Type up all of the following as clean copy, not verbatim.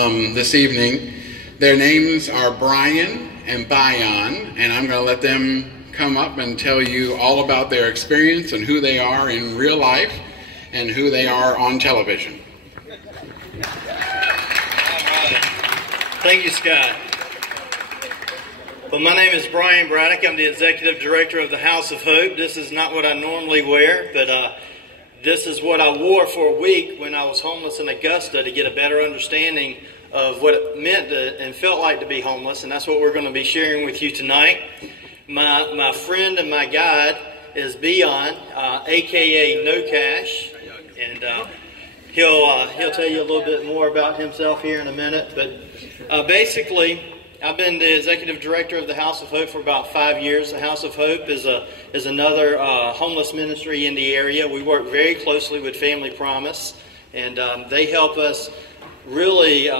this evening. Their names are Bryan and Bryan, and I'm going to let them come up and tell you all about their experience and who they are in real life and who they are on television. Thank you, Scott. Well, my name is Bryan Braddock. I'm the Executive Director of the House of Hope. This is not what I normally wear, but this is what I wore for a week when I was homeless in Augusta to get a better understanding of what it meant and felt like to be homeless, and that's what we're going to be sharing with you tonight. My friend and my guide is Beyond, aka kNOw, and he'll tell you a little bit more about himself here in a minute. But basically, I've been the Executive Director of the House of Hope for about 5 years. The House of Hope is another homeless ministry in the area. We work very closely with Family Promise, and they help us really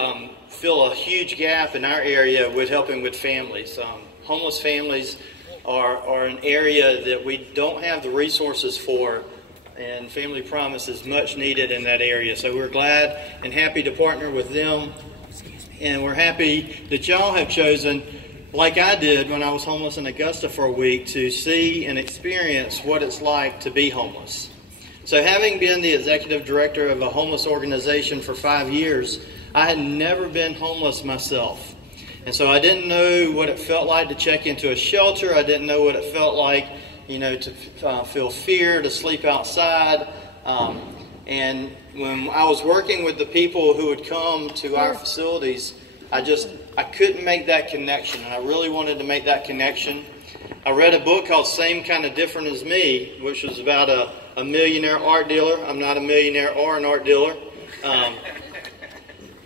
fill a huge gap in our area with helping with families. Homeless families are an area that we don't have the resources for, and Family Promise is much needed in that area. So we're glad and happy to partner with them. And we're happy that y'all have chosen, like I did when I was homeless in Augusta for a week, to see and experience what it's like to be homeless. So having been the Executive Director of a homeless organization for 5 years, I had never been homeless myself. And so I didn't know what it felt like to check into a shelter. I didn't know what it felt like, to feel fear, to sleep outside. And when I was working with the people who would come to our facilities, I couldn't make that connection, and I really wanted to make that connection. I read a book called Same Kind of Different as Me, which was about a millionaire art dealer. I'm not a millionaire or an art dealer.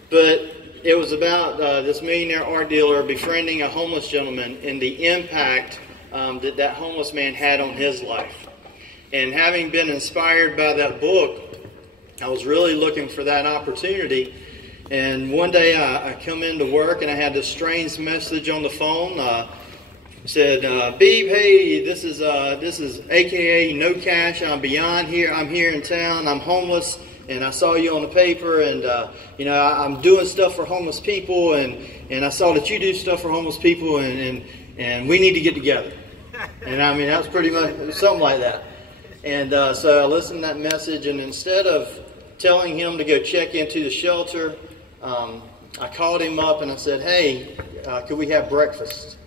But it was about this millionaire art dealer befriending a homeless gentleman and the impact that homeless man had on his life. And having been inspired by that book, I was really looking for that opportunity, and one day I come into work and I had this strange message on the phone. Said, "Beeb, hey, this is aka kNOw. I'm Beyond here. I'm here in town. I'm homeless, and I saw you on the paper, and I'm doing stuff for homeless people, and I saw that you do stuff for homeless people, and we need to get together." And I mean, that was pretty much something like that. And so I listened to that message, and instead of telling him to go check into the shelter, I called him up and I said, "Hey, could we have breakfast?"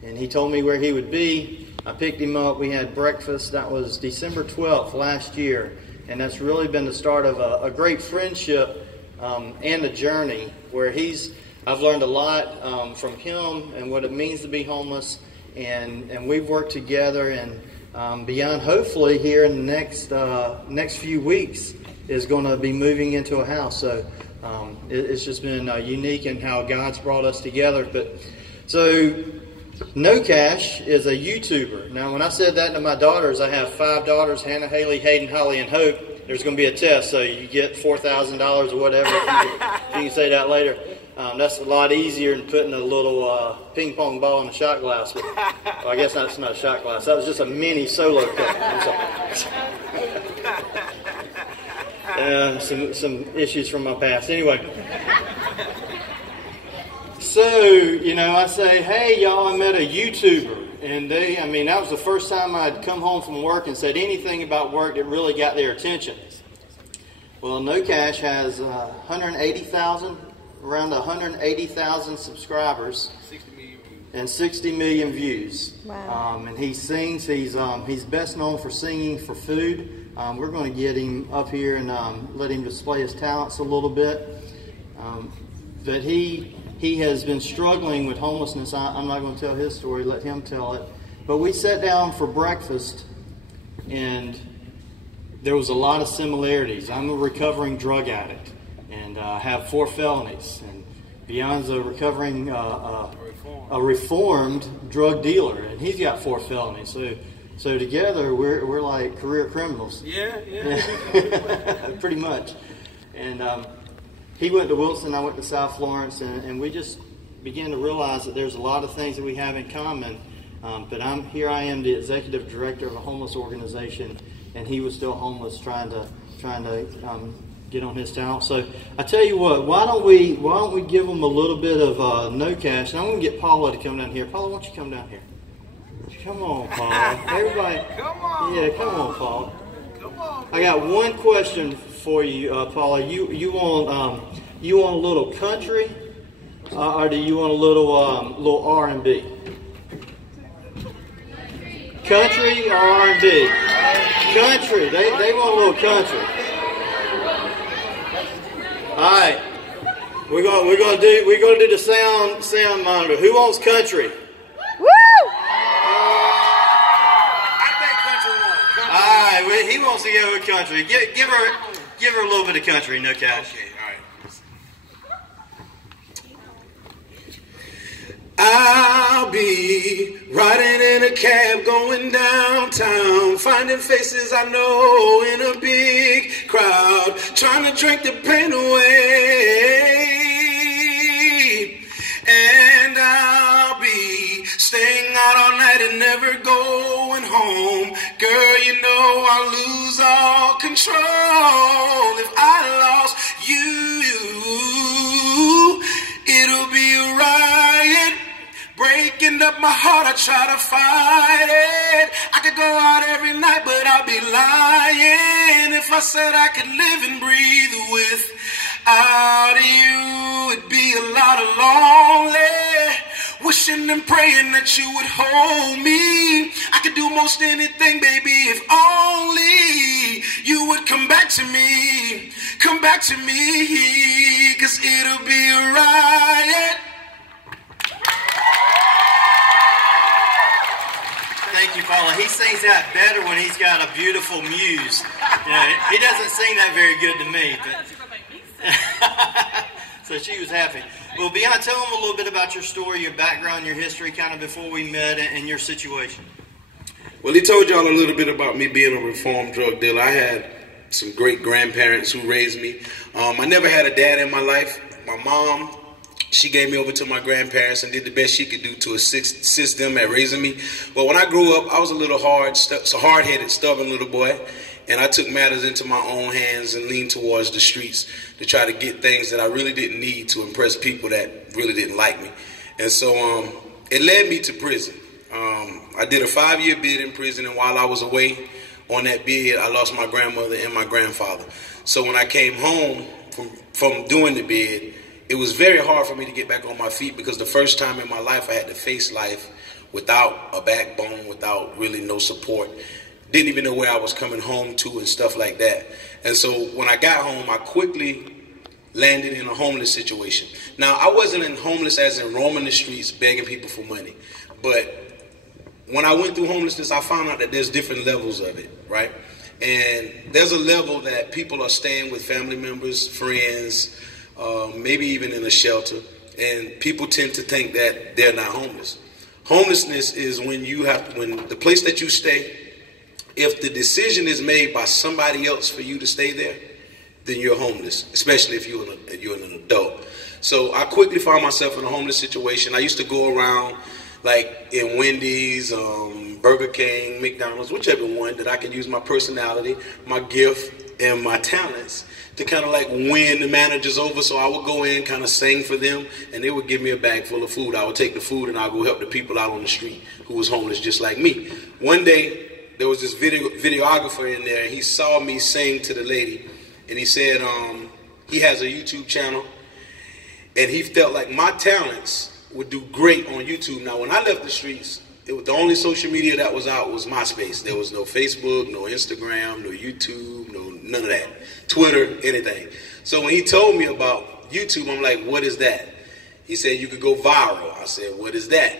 And he told me where he would be. I picked him up. We had breakfast. That was December 12th last year. And that's really been the start of a great friendship and a journey where I've learned a lot from him and what it means to be homeless. And we've worked together, and Beyond, hopefully here in the next few weeks, is going to be moving into a house. So it's just been unique in how God's brought us together. So kNOw is a YouTuber. Now, when I said that to my daughters, I have 5 daughters: Hannah, Haley, Hayden, Holly, and Hope. There's going to be a test, so you get $4,000 or whatever if you can say that later. That's a lot easier than putting a little ping pong ball in a shot glass. Well, I guess that's not a shot glass. That was just a mini solo cup. Some issues from my past. Anyway. So, I say, "Hey, y'all, I met a YouTuber." And that was the first time I'd come home from work and said anything about work that really got their attention. Well, kNOw has around 180,000 subscribers, 60 million views. And 60 million views. Wow. And he sings. He's best known for singing for food. We're going to get him up here and let him display his talents a little bit. But he has been struggling with homelessness. I'm not going to tell his story. Let him tell it. But we sat down for breakfast, and there was a lot of similarities. I'm a recovering drug addict, and I have 4 felonies. And Beyond's a recovering, a reformed drug dealer, and he's got 4 felonies. So together we're like career criminals. Yeah. Pretty much. And he went to Wilson, I went to South Florence, and we just began to realize that there's a lot of things that we have in common. But I am the executive director of a homeless organization, and he was still homeless, trying to get on his talent. So I tell you what, why don't we give him a little bit of kNOw cash? And I'm going to get Paula to come down here. Paula, why don't you come down here? Come on, Paula. Everybody. Come on. Yeah, come on, Paula. Come on. I got one question for you, Paula. You want a little country, or do you want a little R&B? Country or R&B? Country. They want a little country. All right. We're gonna do the sound monitor. Who wants country? Woo! I think country won. All right. He wants to go with country. Give her a little bit of country, kNOw cash. Okay, all right. I'll be riding in a cab going downtown, finding faces I know in a big crowd, trying to drink the pain away. And I'll be staying out all night and never going home. Girl, you know I'll lose all control if I lost you. It'll be a riot, breaking up my heart, I try to fight it. I could go out every night, but I'll be lying if I said I could live and breathe without you. It'd be a lot of lonely, wishing and praying that you would hold me. I could do most anything, baby, if only you would come back to me. Come back to me, 'cause it'll be a riot. Thank you, Paula. He sings that better when he's got a beautiful muse. You know, he doesn't sing that very good to me. But so she was happy. Well, Beyond, tell them a little bit about your story, your background, your history, kind of before we met, and your situation. Well, he told y'all a little bit about me being a reformed drug dealer. I had some great grandparents who raised me. I never had a dad in my life. My mom, she gave me over to my grandparents and did the best she could do to assist them at raising me. But when I grew up, I was a little hard-headed, stubborn little boy, and I took matters into my own hands and leaned towards the streets to try to get things that I really didn't need to impress people that really didn't like me. And so it led me to prison. I did a 5-year bid in prison, and while I was away on that bid, I lost my grandmother and my grandfather. So when I came home from doing the bid, it was very hard for me to get back on my feet, because the first time in my life I had to face life without a backbone, without really no support. Didn't even know where I was coming home to and stuff like that. And so when I got home, I quickly landed in a homeless situation. Now, I wasn't in homeless as in roaming the streets begging people for money. But when I went through homelessness, I found out that there's different levels of it, right? And there's a level that people are staying with family members, friends, maybe even in a shelter, and people tend to think that they're not homeless. Homelessness is when the place that you stay, if the decision is made by somebody else for you to stay there, then you're homeless, especially if you're an adult. So I quickly found myself in a homeless situation. I used to go around like in Wendy's, Burger King, McDonald's, whichever one, that I can use my personality, my gift, and my talents to kind of like win the managers over. So I would go in, kind of sing for them, and they would give me a bag full of food. I would take the food and I'd go help the people out on the street who was homeless just like me. One day, there was this videographer in there, and he saw me sing to the lady, and he said he has a YouTube channel, and he felt like my talents would do great on YouTube. Now, when I left the streets, the only social media that was out was MySpace. There was no Facebook, no Instagram, no YouTube, none of that. Twitter, anything. So when he told me about YouTube, I'm like, what is that? He said, you could go viral. I said, what is that?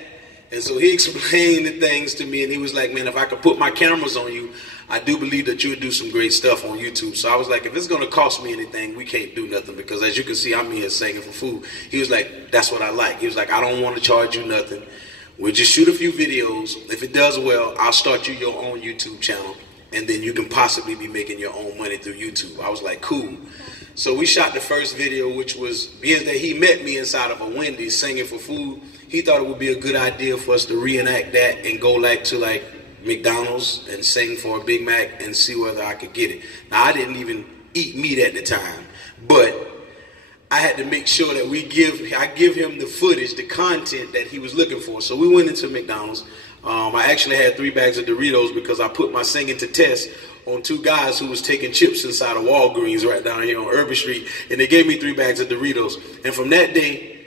And so he explained the things to me, and he was like, man, if I could put my cameras on you, I do believe that you would do some great stuff on YouTube. So I was like, if it's going to cost me anything, we can't do nothing, because as you can see, I'm here singing for food. He was like, that's what I like. He was like, I don't want to charge you nothing. We'll just shoot a few videos. If it does well, I'll start you your own YouTube channel, and then you can possibly be making your own money through YouTube. I was like, cool. So we shot the first video, which was, being that he met me inside of a Wendy's singing for food, he thought it would be a good idea for us to reenact that and go to McDonald's and sing for a Big Mac and see whether I could get it. Now, I didn't even eat meat at the time, but I had to make sure that I give him the footage, the content that he was looking for. So we went into McDonald's. I actually had 3 bags of Doritos because I put my singing to test on 2 guys who was taking chips inside of Walgreens right down here on Irving Street, and they gave me 3 bags of Doritos. And from that day,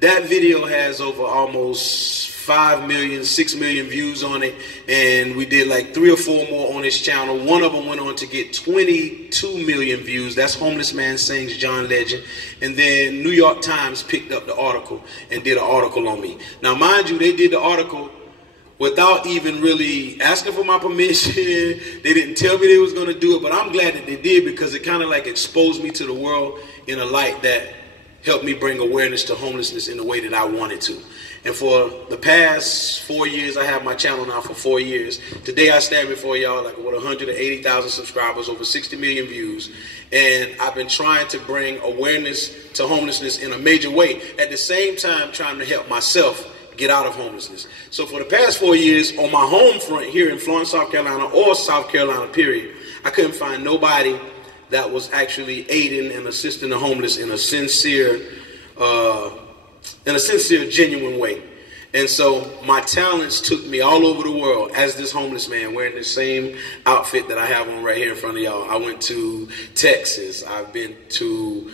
that video has over almost 5 million, 6 million views on it, and we did like 3 or 4 more on his channel. One of them went on to get 22 million views. That's Homeless Man Sings, John Legend. And then New York Times picked up the article and did an article on me. Now, mind you, they did the article without even really asking for my permission. They didn't tell me they was going to do it, but I'm glad that they did, because it kind of like exposed me to the world in a light that helped me bring awareness to homelessness in the way that I wanted to. And for the past 4 years, I have my channel now for 4 years. Today I stand before y'all like with 180,000 subscribers, over 60 million views. And I've been trying to bring awareness to homelessness in a major way, at the same time trying to help myself get out of homelessness. So for the past 4 years, on my home front here in Florence, South Carolina, or South Carolina, period, I couldn't find nobody that was actually aiding and assisting the homeless in a sincere, genuine way. And so my talents took me all over the world as this homeless man, wearing the same outfit that I have on right here in front of y'all. I went to Texas. I've been to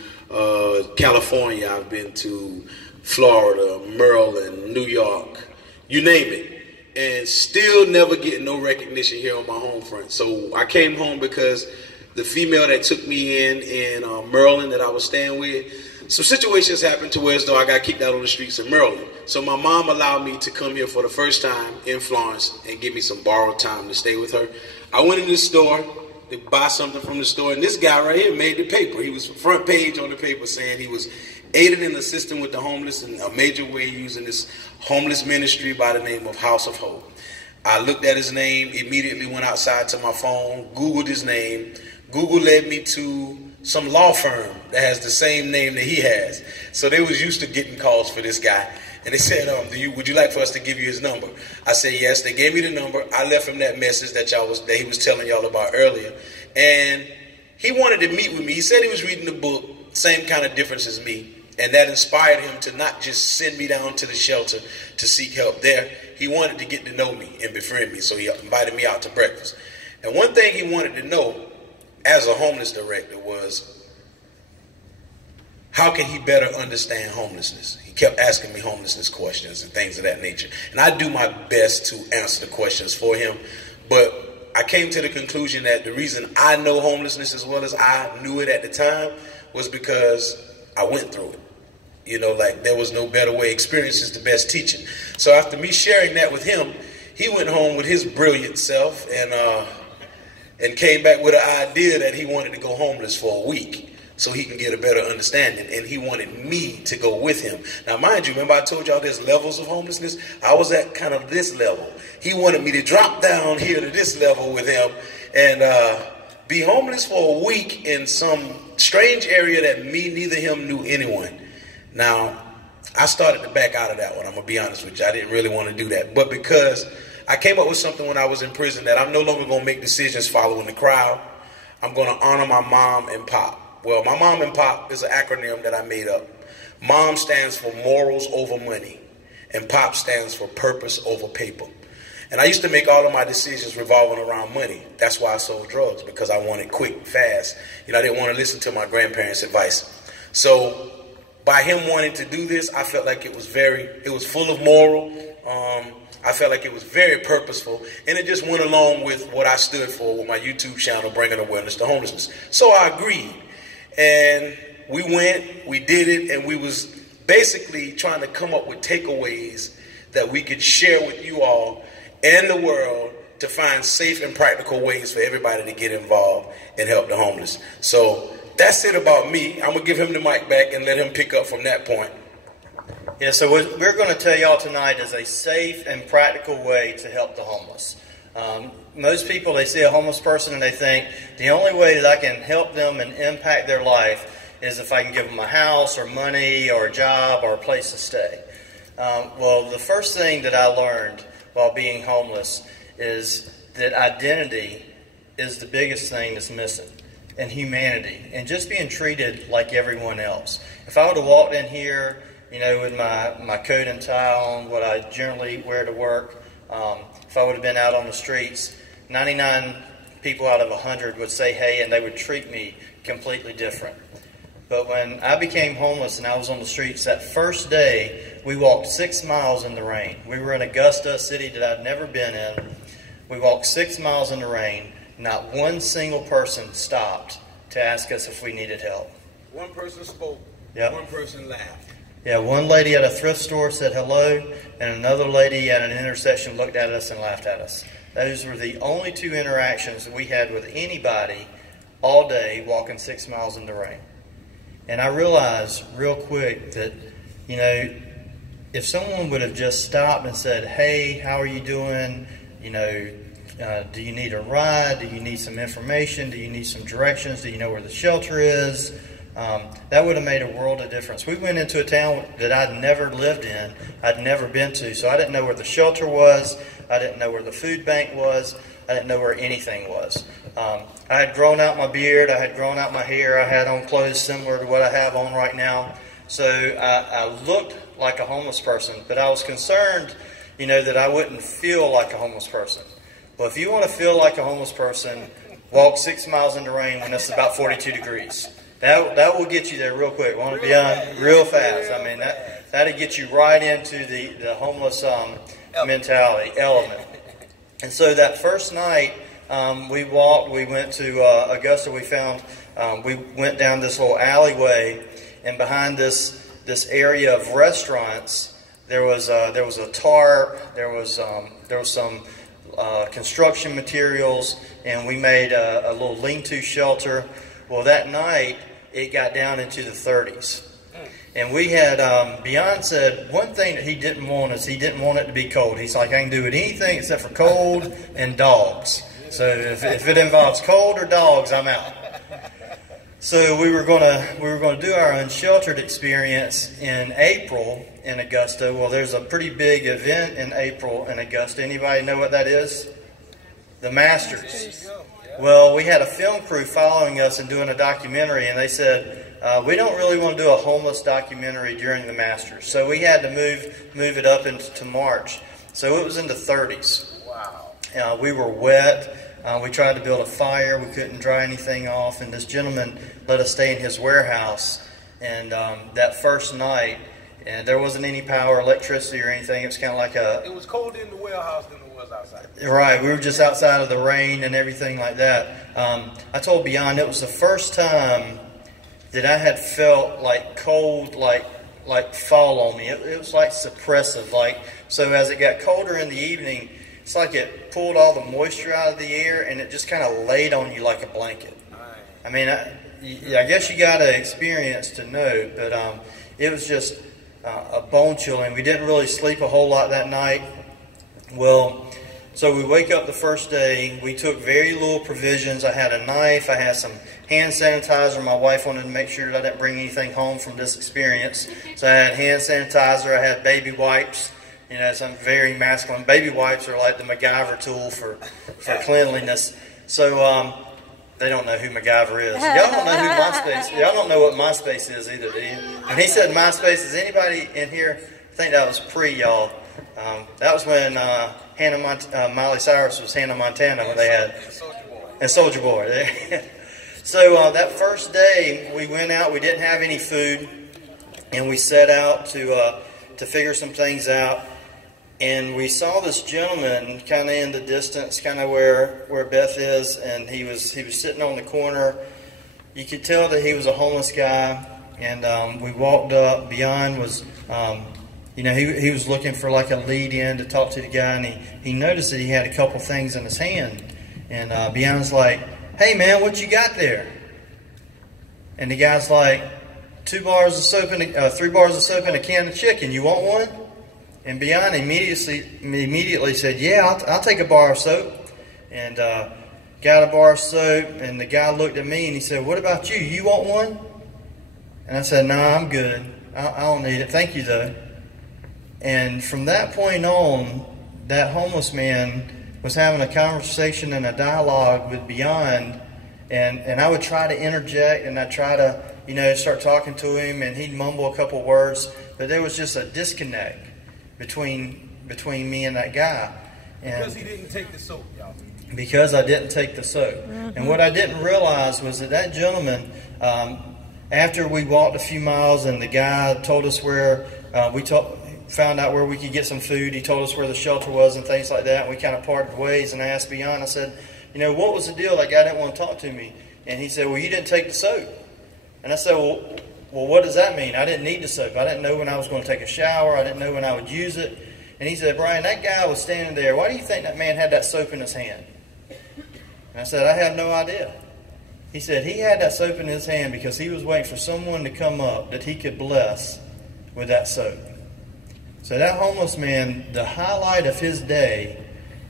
California. I've been to Florida, Maryland, New York, you name it. And still never getting no recognition here on my home front. So I came home because the female that took me in Maryland that I was staying with, some situations happened to where as though I got kicked out on the streets of Maryland. So my mom allowed me to come here for the first time in Florence and give me some borrowed time to stay with her. I went in the store to buy something from the store, and this guy right here made the paper. He was front page on the paper saying he was aiding and assisting with the homeless in a major way using this homeless ministry by the name of House of Hope. I looked at his name, immediately went outside to my phone, Googled his name. Google led me to some law firm that has the same name that he has. So they was used to getting calls for this guy. And they said, would you like for us to give you his number? I said, yes. They gave me the number. I left him that message that he was telling y'all about earlier. And he wanted to meet with me. He said he was reading the book, same kind of difference as me. And that inspired him to not just send me down to the shelter to seek help there. He wanted to get to know me and befriend me. So he invited me out to breakfast. And one thing he wanted to know as a homeless director was, how can he better understand homelessness? He kept asking me homelessness questions and things of that nature. And I do my best to answer the questions for him. But I came to the conclusion that the reason I know homelessness as well as I knew it at the time was because I went through it. You know, like there was no better way. Experience is the best teaching. So after me sharing that with him, he went home with his brilliant self and came back with an idea that he wanted to go homeless for a week so he can get a better understanding. And he wanted me to go with him. Now, mind you, remember I told y'all there's levels of homelessness? I was at kind of this level. He wanted me to drop down here to this level with him and be homeless for a week in some strange area that me, neither him, knew anyone. Now, I started to back out of that one. I'm going to be honest with you. I didn't really want to do that. But because I came up with something when I was in prison that I'm no longer going to make decisions following the crowd. I'm going to honor my mom and pop. Well, my mom and pop is an acronym that I made up. Mom stands for morals over money, and pop stands for purpose over paper. And I used to make all of my decisions revolving around money. That's why I sold drugs, because I wanted quick, fast. You know, I didn't want to listen to my grandparents' advice. So by him wanting to do this, I felt like it was full of moral. I felt like it was very purposeful, and it just went along with what I stood for with my YouTube channel, bringing awareness to homelessness. So I agreed, and we went, we did it, and we was basically trying to come up with takeaways that we could share with you all and the world to find safe and practical ways for everybody to get involved and help the homeless. So that's it about me. I'm going to give him the mic back and let him pick up from that point. Yeah, so what we're going to tell y'all tonight is a safe and practical way to help the homeless. Most people, they see a homeless person and they think the only way that I can help them and impact their life is if I can give them a house or money or a job or a place to stay. Well, the first thing that I learned while being homeless is that identity is the biggest thing that's missing. and humanity and just being treated like everyone else. If I would have walked in here, you know, with my coat and tie on, what I generally wear to work, if I would have been out on the streets, 99 people out of 100 would say hey, and they would treat me completely different. But when I became homeless and I was on the streets, that first day, we walked 6 miles in the rain. We were in Augusta, a city that I'd never been in. We walked 6 miles in the rain. Not one single person stopped to ask us if we needed help. One person spoke. Yep. One person laughed. Yeah, one lady at a thrift store said hello, and another lady at an intersection looked at us and laughed at us. Those were the only 2 interactions that we had with anybody all day walking 6 miles in the rain. And I realized real quick that, you know, if someone would have just stopped and said, hey, how are you doing? You know, do you need a ride? Do you need some information? Do you need some directions? Do you know where the shelter is? That would have made a world of difference. We went into a town that I'd never lived in, I'd never been to, so I didn't know where the shelter was, I didn't know where the food bank was, I didn't know where anything was. I had grown out my beard, I had grown out my hair, I had on clothes similar to what I have on right now, so I looked like a homeless person, but I was concerned, you know, that I wouldn't feel like a homeless person. Well, if you want to feel like a homeless person, walk 6 miles in the rain when it's about 42 degrees. That will get you there real quick. Want to be on real fast. I mean, that'll get you right into the homeless mentality element. And so that first night, we went to Augusta. We went down this little alleyway, and behind this area of restaurants, there was a tarp. There was some construction materials, and we made a little lean-to shelter. Well, that night, it got down into the 30s. And we had, Beyond said one thing that he didn't want is he didn't want it to be cold. He's like, I can do it anything except for cold and dogs. So if it involves cold or dogs, I'm out. So we were gonna do our unsheltered experience in April in Augusta. Well, there's a pretty big event in April in Augusta. Anybody know what that is? The Masters. Well, we had a film crew following us and doing a documentary, and they said, we don't really want to do a homeless documentary during the Masters. So we had to move it up into March. So it was in the 30s. Wow. We were wet. We tried to build a fire. We couldn't dry anything off. And this gentleman let us stay in his warehouse. And that first night, and there wasn't any power, electricity, or anything. It was kind of like a... It was colder in the warehouse than it was outside. Right. We were just outside of the rain and everything like that. I told Beyond it was the first time that I had felt like cold, like fall on me. It was like suppressive. So as it got colder in the evening, it's like it pulled all the moisture out of the air and it just kind of laid on you like a blanket. I mean, I guess you got to experience to know, but it was just a bone chilling. We didn't really sleep a whole lot that night. Well, so we wake up the first day. We took very little provisions. I had a knife. I had some hand sanitizer. My wife wanted to make sure that I didn't bring anything home from this experience. So I had hand sanitizer. I had baby wipes. You know, some very masculine. Baby wipes are like the MacGyver tool for cleanliness. So they don't know who MacGyver is. Y'all don't know who MySpace. Y'all don't know what MySpace is either, do you? And he said MySpace. Is anybody in here? I think that was y'all. That was when Miley Cyrus was Hannah Montana when they had and Soulja Boy. So that first day we went out. We didn't have any food, and we set out to figure some things out. And we saw this gentleman kind of in the distance, kind of where Beth is, and he was sitting on the corner. You could tell that he was a homeless guy. And we walked up. Beyond was, you know, he was looking for like a lead in to talk to the guy, and he noticed that he had a couple things in his hand. And Beyond's like, "Hey man, what you got there?" And the guy's like, 3 bars of soap and a can of chicken. You want one? And Beyond immediately said, "Yeah, I'll take a bar of soap." And got a bar of soap. And the guy looked at me and he said, "What about you? You want one?" And I said, "Nah, I'm good. I don't need it. Thank you, though." And from that point on, that homeless man was having a conversation and a dialogue with Beyond And I would try to interject, and I'd try to, you know, start talking to him, and he'd mumble a couple words, but there was just a disconnect between me and that guy. And Because he didn't take the soap, y'all. because I didn't take the soap. And what I didn't realize was that gentleman, after we walked a few miles and the guy told us where, found out where we could get some food, he told us where the shelter was and things like that, and we kind of parted ways, and I asked Beyond, I said, you know, what was the deal? That guy didn't want to talk to me. And he said, well, you didn't take the soap. And I said, well, what does that mean? I didn't need the soap. I didn't know when I was going to take a shower. I didn't know when I would use it. And he said, Brian, that guy was standing there. Why do you think that man had that soap in his hand? And I said, I have no idea. He said he had that soap in his hand because he was waiting for someone to come up that he could bless with that soap. So that homeless man, the highlight of his day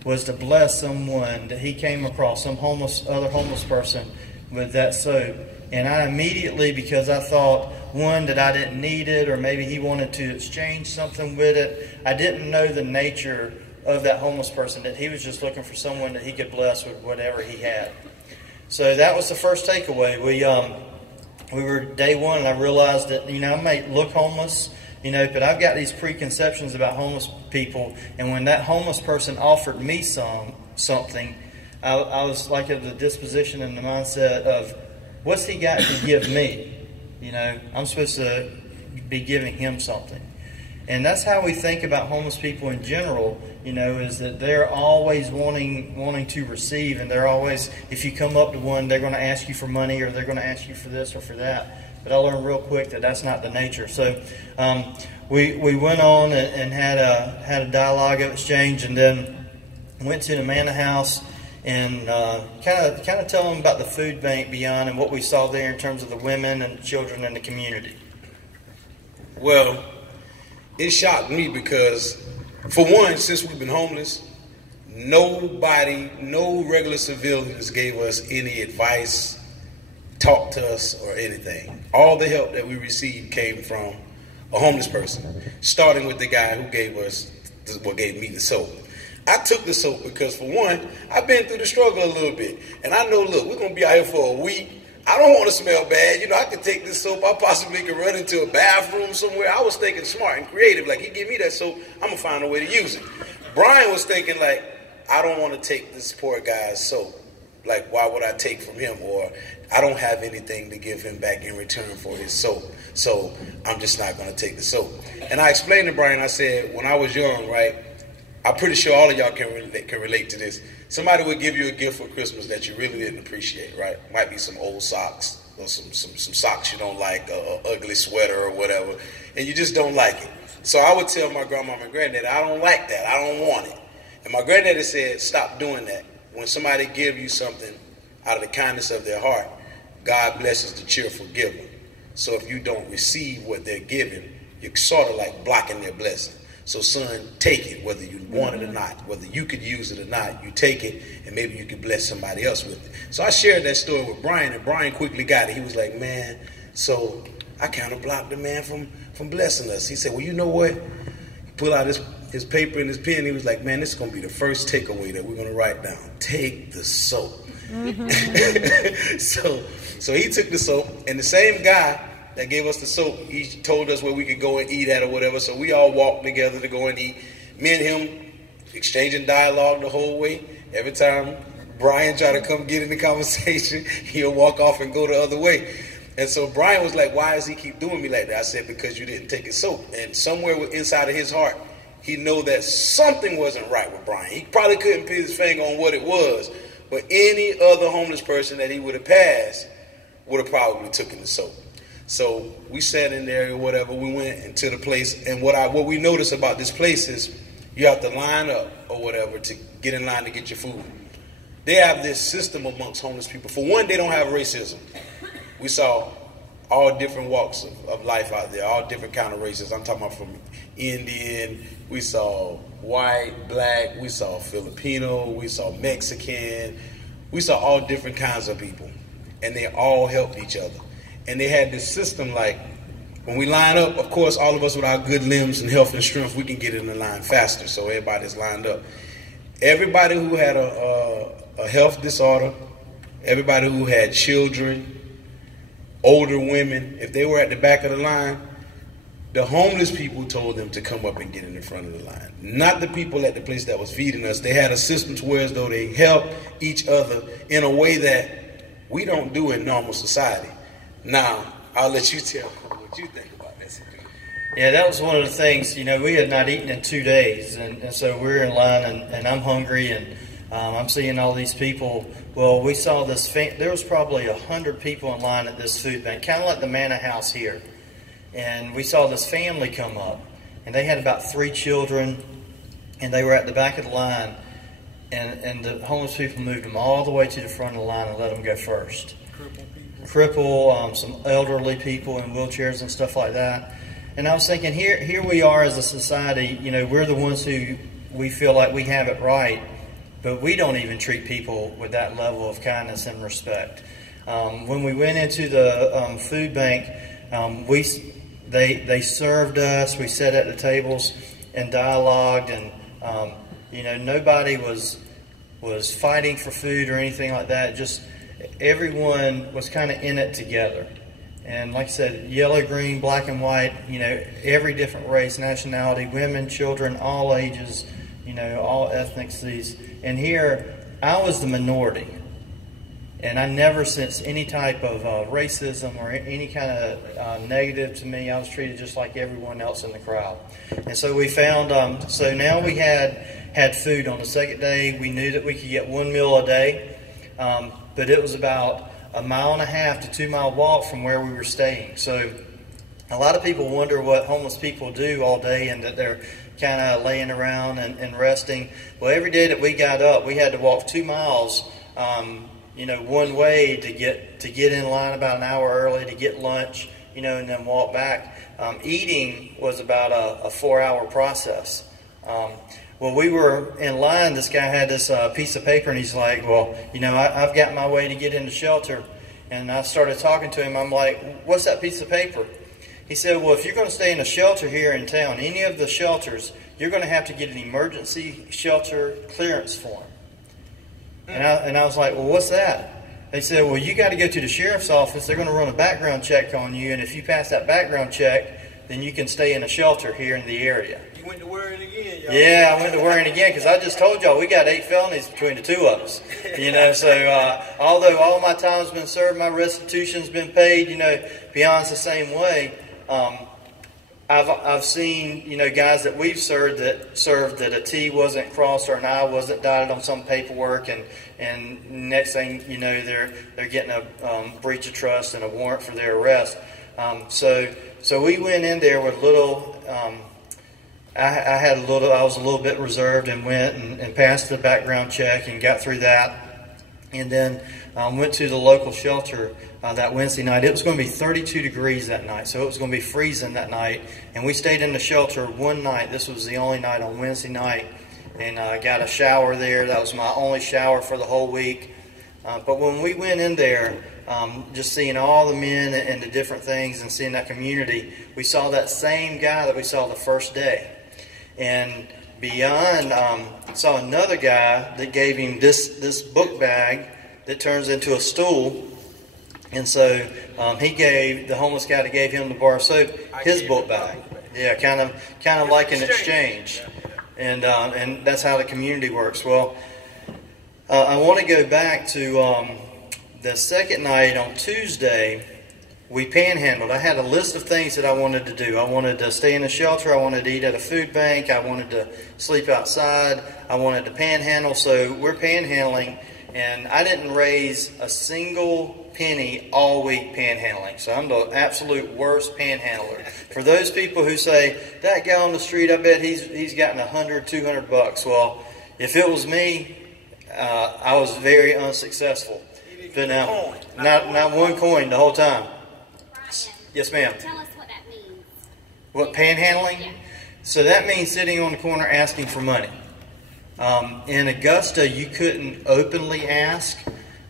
was to bless someone that he came across, some other homeless person with that soap. And I immediately, because I thought, one, that I didn't need it, or maybe he wanted to exchange something with it, I didn't know the nature of that homeless person, that he was just looking for someone that he could bless with whatever he had. So that was the first takeaway. We were day one, and I realized that, you know, I may look homeless, you know, but I've got these preconceptions about homeless people, and when that homeless person offered me something, I was like of the disposition and the mindset of, what's he got to give me? You know, I'm supposed to be giving him something. And that's how we think about homeless people in general, you know, is that they're always wanting to receive, and they're always, if you come up to one, they're going to ask you for money, or they're going to ask you for this or for that. But I learned real quick that that's not the nature. So we went on and had a dialogue of exchange, and then went to the Manor House and kind of tell them about the food bank Beyond and what we saw there in terms of the women and children in the community. Well, it shocked me because, for one, since we've been homeless, nobody, no regular civilians gave us any advice, talked to us, or anything. All the help that we received came from a homeless person, starting with the guy who gave me the soap. I took the soap because, for one, I've been through the struggle a little bit. And I know, look, we're going to be out here for a week. I don't want to smell bad. You know, I could take this soap. I possibly could run into a bathroom somewhere. I was thinking smart and creative. Like, he give me that soap, I'm going to find a way to use it. Brian was thinking, like, I don't want to take this poor guy's soap. Like, why would I take from him? Or I don't have anything to give him back in return for his soap. So I'm just not going to take the soap. And I explained to Brian, I said, when I was young, right, I'm pretty sure all of y'all can relate to this. Somebody would give you a gift for Christmas that you really didn't appreciate, right? Might be some old socks, or some socks you don't like, an ugly sweater or whatever, and you just don't like it. So I would tell my grandmama and granddaddy, I don't like that, I don't want it. And my granddaddy said, stop doing that. When somebody give you something out of the kindness of their heart, God blesses the cheerful giver. So if you don't receive what they're giving, you're sort of like blocking their blessing. So son, take it, whether you want it or not, whether you could use it or not, you take it, and maybe you could bless somebody else with it. So I shared that story with Brian, and Brian quickly got it. He was like, man, so I kind of blocked the man from blessing us. He said, well, you know what? He pulled out his paper and his pen. He was like, man, this is going to be the first takeaway that we're going to write down. Take the soap. So he took the soap, and the same guy that gave us the soap, he told us where we could go and eat at or whatever. So we all walked together to go and eat. Me and him exchanging dialogue the whole way. Every time Brian tried to come get in the conversation, he'll walk off and go the other way. And so Brian was like, why does he keep doing me like that? I said, because you didn't take his soap. And somewhere inside of his heart, he knew that something wasn't right with Brian. He probably couldn't put his finger on what it was, but any other homeless person that he would have passed would have probably taken the soap. So we sat in there or whatever. We went into the place, and what we noticed about this place is you have to line up or whatever to get in line to get your food. They have this system amongst homeless people. For one, they don't have racism. We saw all different walks of life out there, all different kind of races. I'm talking about from Indian, we saw white, black, we saw Filipino, we saw Mexican, we saw all different kinds of people, and they all helped each other. And they had this system like, when we line up, of course, all of us with our good limbs and health and strength, we can get in the line faster, so everybody's lined up. Everybody who had a health disorder everybody who had children, older women, if they were at the back of the line, the homeless people told them to come up and get in the front of the line. Not the people at the place that was feeding us. They had a system to where as though they helped each other in a way that we don't do in normal society. Now, I'll let you tell what you think about this. Yeah, that was one of the things, you know, we had not eaten in 2 days, and so we're in line, and I'm hungry, and I'm seeing all these people. Well, we saw this, there was probably 100 people in line at this food bank, kind of like the Manor House here. And we saw this family come up, and they had about 3 children, and they were at the back of the line, and the homeless people moved them all the way to the front of the line and let them go first. Cripple, some elderly people in wheelchairs and stuff like that. And I was thinking, here we are as a society, you know, we're the ones who we feel like we have it right, but we don't even treat people with that level of kindness and respect. When we went into the food bank, they served us. We sat at the tables and dialogued, and you know, nobody was fighting for food or anything like that. Just everyone was kind of in it together. And like I said, yellow, green, black and white, you know, every different race, nationality, women, children, all ages, you know, all ethnicities. And here, I was the minority. And I never sensed any type of racism or any kind of negative to me. I was treated just like everyone else in the crowd. And so we found, so now we had food on the second day. We knew that we could get 1 meal a day, but it was about a 1.5 to 2 mile walk from where we were staying. So a lot of people wonder what homeless people do all day and that they're kind of laying around and resting. Well, every day that we got up, we had to walk 2 miles, you know, one way to get in line about an hour early to get lunch, you know, and then walk back. Eating was about a 4-hour process. Well, we were in line. This guy had this piece of paper, and he's like, well, you know, I've got my way to get into shelter. And I started talking to him. I'm like, what's that piece of paper? He said, well, if you're going to stay in a shelter here in town, any of the shelters, you're going to have to get an emergency shelter clearance form. And I was like, well, what's that? They said, well, you got to go to the sheriff's office. They're going to run a background check on you, and if you pass that background check, then you can stay in a shelter here in the area. You went to worrying again, y'all. Yeah, I went to worrying again because I just told y'all we got 8 felonies between the 2 of us. You know, so although all my time's been served, my restitution's been paid, you know, beyond's the same way. I've seen, you know, guys that we've served that a T wasn't crossed or an I wasn't dotted on some paperwork, and next thing you know, they're getting a breach of trust and a warrant for their arrest. So we went in there with little. I was a little bit reserved and went and passed the background check and got through that, and then went to the local shelter that Wednesday night. It was going to be 32 degrees that night, so it was going to be freezing that night. And we stayed in the shelter one night. This was the only night on Wednesday night, and I got a shower there. That was my only shower for the whole week. But when we went in there, just seeing all the men and the different things and seeing that community, we saw that same guy that we saw the first day. And beyond, saw another guy that gave him this book bag that turns into a stool. And so he gave the homeless guy that gave him the bar of soap his book bag. Yeah, kind of like an exchange. And that's how the community works. Well, I want to go back to the second night on Tuesday. We panhandled. I had a list of things that I wanted to do. I wanted to stay in a shelter. I wanted to eat at a food bank. I wanted to sleep outside. I wanted to panhandle. So we're panhandling, and I didn't raise a single penny all week panhandling. So I'm the absolute worst panhandler. For those people who say, that guy on the street, I bet he's gotten $100, $200. Well, if it was me, I was very unsuccessful. But now, not one coin the whole time. Yes, ma'am. Tell us what that means. What, panhandling? Yeah. So that means sitting on the corner asking for money. In Augusta, you couldn't openly ask.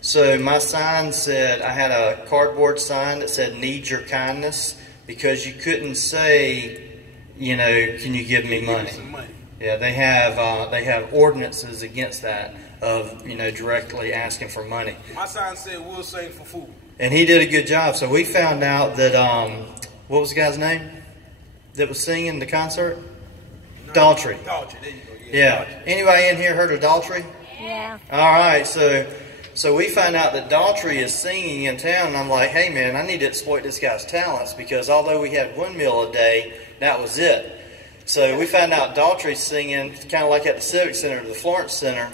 So my sign said, I had a cardboard sign that said, need your kindness, because you couldn't say, you know, can you give me money? Yeah, they have ordinances against that of, you know, directly asking for money. My sign said, we'll sing for food. And he did a good job. So we found out that, what was the guy's name that was singing the concert? No, Daltrey. Daltrey, there you go. Yeah. Daltrey. Anybody in here heard of Daltrey? Yeah. All right. So we found out that Daltrey is singing in town, and I'm like, hey man, I need to exploit this guy's talents, because although we had one meal a day, that was it. So we found out Daltrey's singing kind of like at the Civic Center, the Florence Center,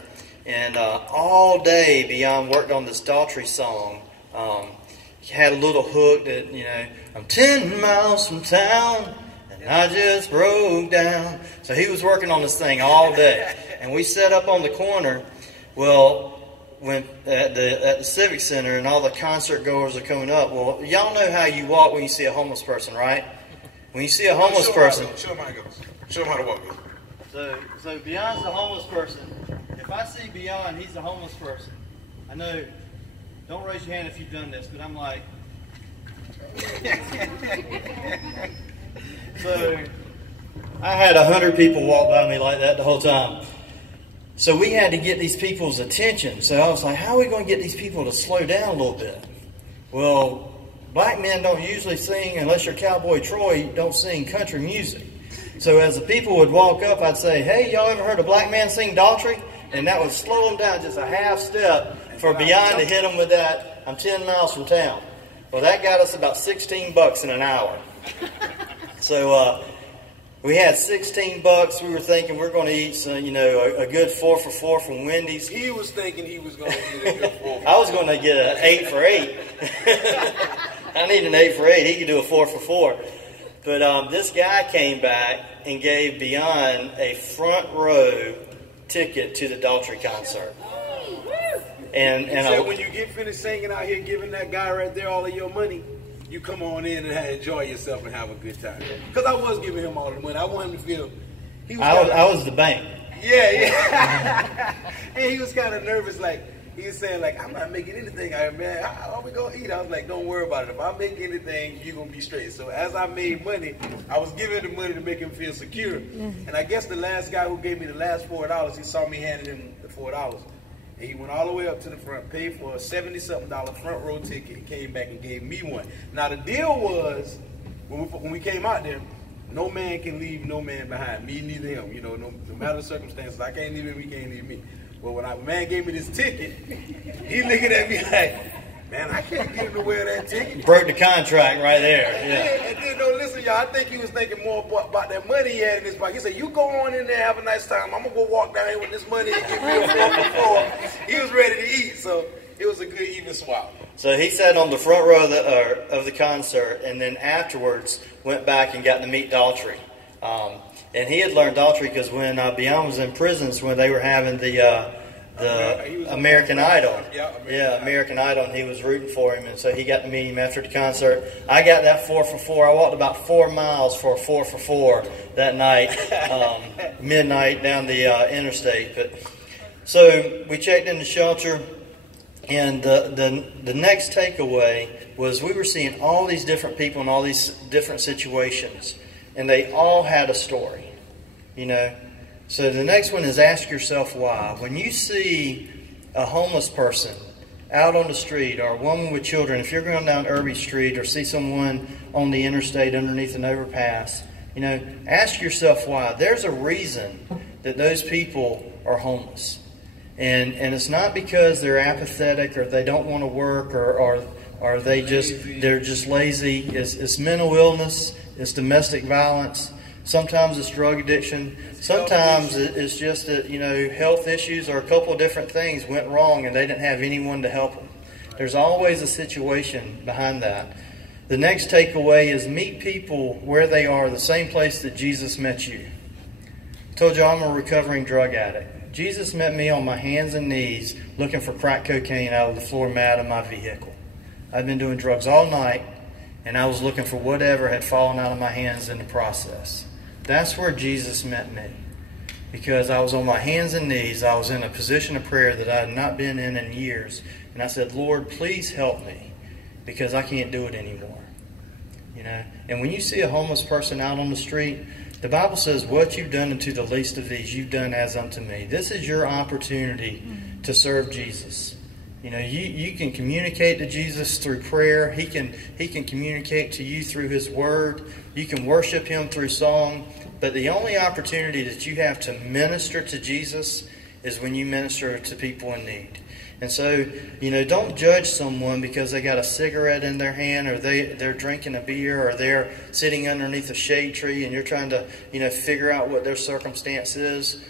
and all day Beyond worked on this Daltrey song. He had a little hook that, you know, I'm 10 miles from town and I just broke down. So he was working on this thing all day. And we set up on the corner. Well, when at the Civic Center and all the concert goers are coming up, well, y'all know how you walk when you see a homeless person, right? When you see a homeless person. Show him how it goes. Show him how to walk. So Beyond's the homeless person. If I see Beyond, he's the homeless person. I know, don't raise your hand if you've done this, but I'm like. So I had 100 people walk by me like that the whole time. So we had to get these people's attention. So I was like, how are we going to get these people to slow down a little bit? Well, black men don't usually sing, unless you're Cowboy Troy, don't sing country music. So as the people would walk up, I'd say, hey, y'all ever heard a black man sing Daltrey? And that would slow them down just a half step for Beyond to hit them with that, I'm 10 miles from town. Well, that got us about $16 in an hour. So we had $16. We were thinking we're going to eat some, you know, a good 4 for $4 from Wendy's. He was thinking he was going to get a good 4 for $4. I was going to get an 8 for 8. I need an 8 for 8. He could do a 4 for 4. But this guy came back and gave Beyond a front row ticket to the Daltrey concert. And said when you get finished singing out here, giving that guy right there all of your money, you come on in and enjoy yourself and have a good time. Because I was giving him all the money. I wanted him to feel. I was the bank. Yeah. And he was kind of nervous, like he was saying, like, I'm not making anything out of it, man. How are we gonna eat? I was like, don't worry about it. If I make anything, you're gonna be straight. So as I made money, I was giving him the money to make him feel secure. And I guess the last guy who gave me the last $4, he saw me handing him the $4. And he went all the way up to the front, paid for a $70-something front row ticket, and came back and gave me one. Now the deal was, when we came out there, no man can leave no man behind. Me, neither him. You know, no matter the circumstances, I can't leave him, he can't leave me. But when a man gave me this ticket, he looking at me like, man, I can't get him to wear that ticket. Broke the contract right there. Yeah. And then, no, listen, y'all, I think he was thinking more about that money he had in his pocket. He said, you go on in there, have a nice time. I'm going to go walk down here with this money and give me a 4 for 4. He was ready to eat, so it was a good even swap. So he sat on the front row of the concert, and then afterwards went back and got to meet Daltrey. And he had learned Daltrey because when Beyond was in prisons, when they were having the American Idol. Yeah, American Idol, and he was rooting for him, and so he got to meet him after the concert. I got that 4 for 4. I walked about 4 miles for a 4 for 4 that night, midnight down the interstate. So we checked in the shelter, and the next takeaway was we were seeing all these different people in all these different situations, and they all had a story, you know. So the next one is ask yourself why. When you see a homeless person out on the street, or a woman with children, if you're going down Irby Street or see someone on the interstate underneath an overpass, you know, ask yourself why. There's a reason that those people are homeless. And it's not because they're apathetic or they don't want to work or they're just lazy. It's mental illness, it's domestic violence. Sometimes it's drug addiction. Sometimes it's just that, you know, health issues or a couple of different things went wrong and they didn't have anyone to help them. There's always a situation behind that. The next takeaway is meet people where they are, the same place that Jesus met you. I told you I'm a recovering drug addict. Jesus met me on my hands and knees looking for crack cocaine out of the floor mat of my vehicle. I've been doing drugs all night, and I was looking for whatever had fallen out of my hands in the process. That's where Jesus met me, because I was on my hands and knees. I was in a position of prayer that I had not been in years. And I said, Lord, please help me, because I can't do it anymore. You know. And when you see a homeless person out on the street, The Bible says, what you've done unto the least of these, you've done as unto me. This is your opportunity to serve Jesus. You know, you can communicate to Jesus through prayer. He can communicate to you through His Word. You can worship Him through song. But the only opportunity that you have to minister to Jesus is when you minister to people in need. And so, you know, don't judge someone because they got a cigarette in their hand, or they're drinking a beer, or they're sitting underneath a shade tree and you're trying to, you know, figure out what their circumstance is.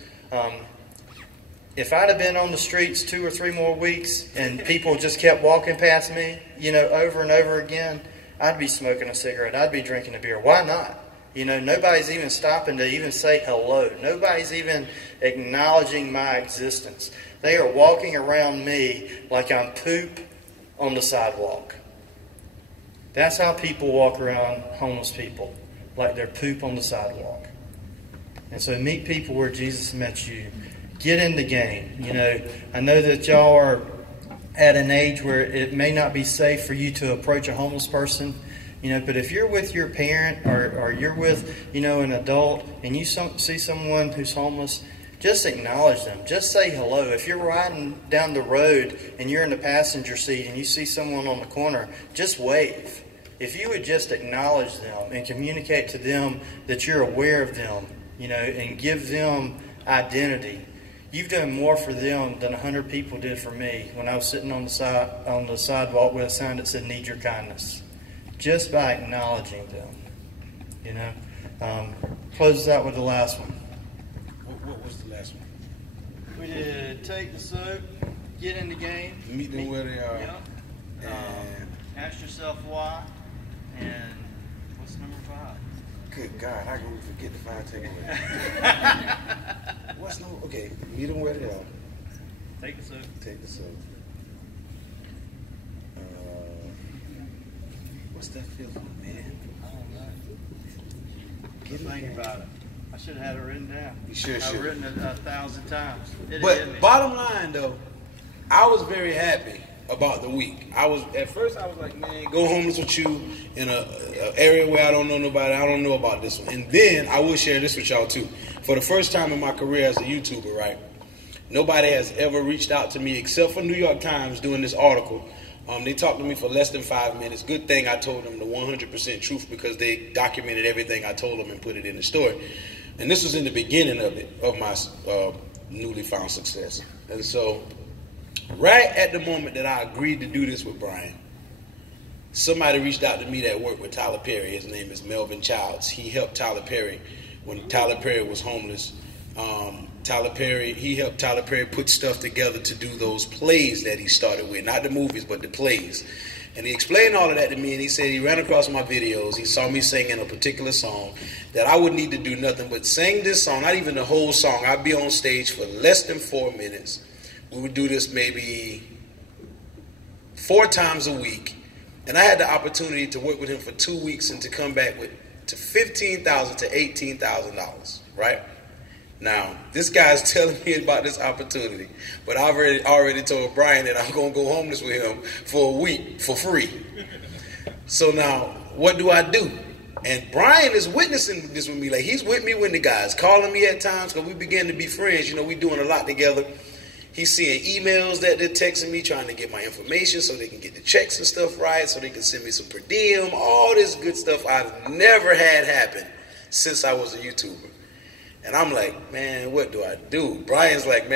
If I'd have been on the streets 2 or 3 more weeks and people just kept walking past me, you know, over and over again, I'd be smoking a cigarette. I'd be drinking a beer. Why not? You know, nobody's even stopping to even say hello. Nobody's even acknowledging my existence. They are walking around me like I'm poop on the sidewalk. That's how people walk around homeless people, like they're poop on the sidewalk. And so meet people where Jesus met you. Get in the game. You know, I know that y'all are at an age where it may not be safe for you to approach a homeless person. You know, but if you're with your parent or you're with, you know, an adult and you see someone who's homeless, just acknowledge them. Just say hello. If you're riding down the road and you're in the passenger seat and you see someone on the corner, just wave. If you would just acknowledge them and communicate to them that you're aware of them, you know, and give them identity, you've done more for them than 100 people did for me when I was sitting on the sidewalk with a sign that said, "Need your kindness." Just by acknowledging them, you know. Closes out with the last one. What was the last one? We did take the soap, get in the game, Meet them where they are. Yep. Ask yourself why, and what's number 5? Good God, how can we forget the 5 takeaways? What's no? Okay, meet them where they are. Take the soap. Take the soap. What's that feel for, man? I don't know. Just think about it. I should have had it written down. You sure I've should. written it 1,000 times. But bottom line, though, I was very happy about the week. At first I was like, man, go homeless with you in a area where I don't know nobody. I don't know about this one. And then I will share this with y'all too. For the first time in my career as a YouTuber, right? Nobody has ever reached out to me except for New York Times doing this article. They talked to me for less than 5 minutes. Good thing I told them the 100% truth because they documented everything I told them and put it in the story. And this was in the beginning of my newly found success. And so right at the moment that I agreed to do this with Bryan, somebody reached out to me that worked with Tyler Perry. His name is Melvin Childs. He helped Tyler Perry when Tyler Perry was homeless. He helped Tyler Perry put stuff together to do those plays that he started with. Not the movies, but the plays. And he explained all of that to me, and he said he ran across my videos. He saw me singing a particular song that I wouldn't need to do nothing but sing this song, not even the whole song. I'd be on stage for less than 4 minutes. We would do this maybe 4 times a week. And I had the opportunity to work with him for 2 weeks and to come back with to $15,000 to $18,000, right? Now, this guy's telling me about this opportunity, but I've already told Bryan that I'm going to go homeless with him for a week for free. So now, what do? And Bryan is witnessing this with me. Like, he's with me when the guy's calling me at times because we began to be friends. You know, we doing a lot together. He's seeing emails that they're texting me, trying to get my information so they can get the checks and stuff right, so they can send me some per diem, all this good stuff I've never had happen since I was a YouTuber. And I'm like, man, what do? Bryan's like, man.